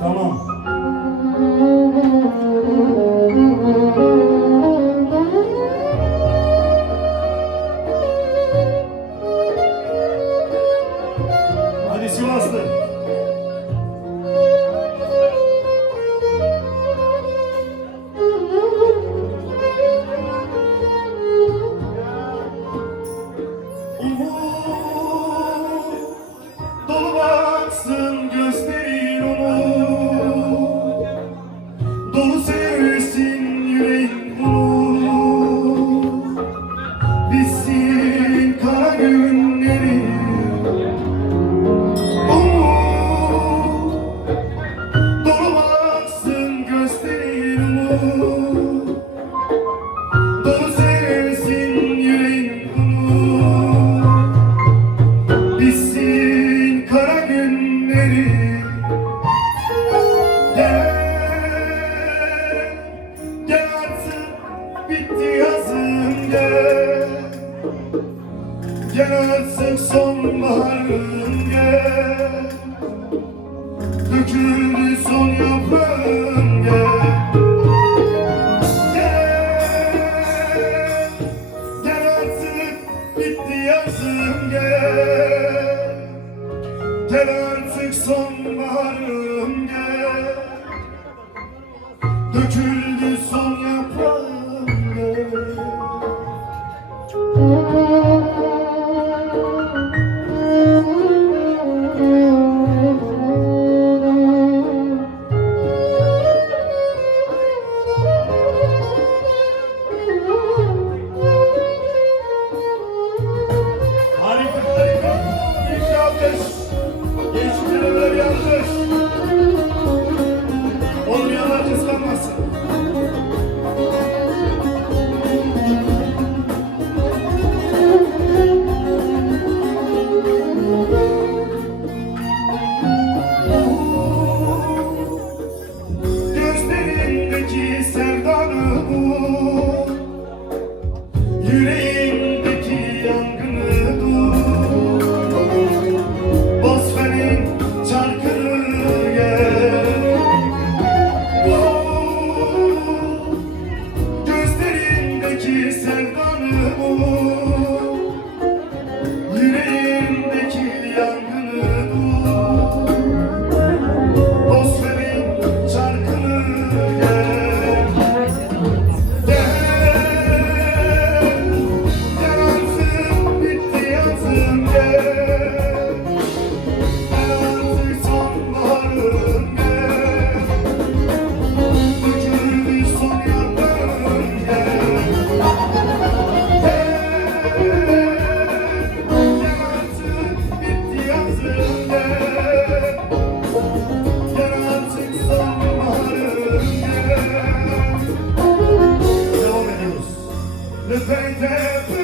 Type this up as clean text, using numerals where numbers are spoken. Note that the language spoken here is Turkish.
Tamam. Hadi Sivaslı. Dolu baksın gözlerin umut, dolu sevsin yüreğin umut, bitsin kara günleri umut, dolu baksın gözlerin umut, dolu sevsin yüreğin umut, bitsin kara günleri. Gel artık bitti yazım gel. Gel artık sonbaharım gel. Döküldü son yaprağım gel. Gel artık bitti yazım gel. Gel artık son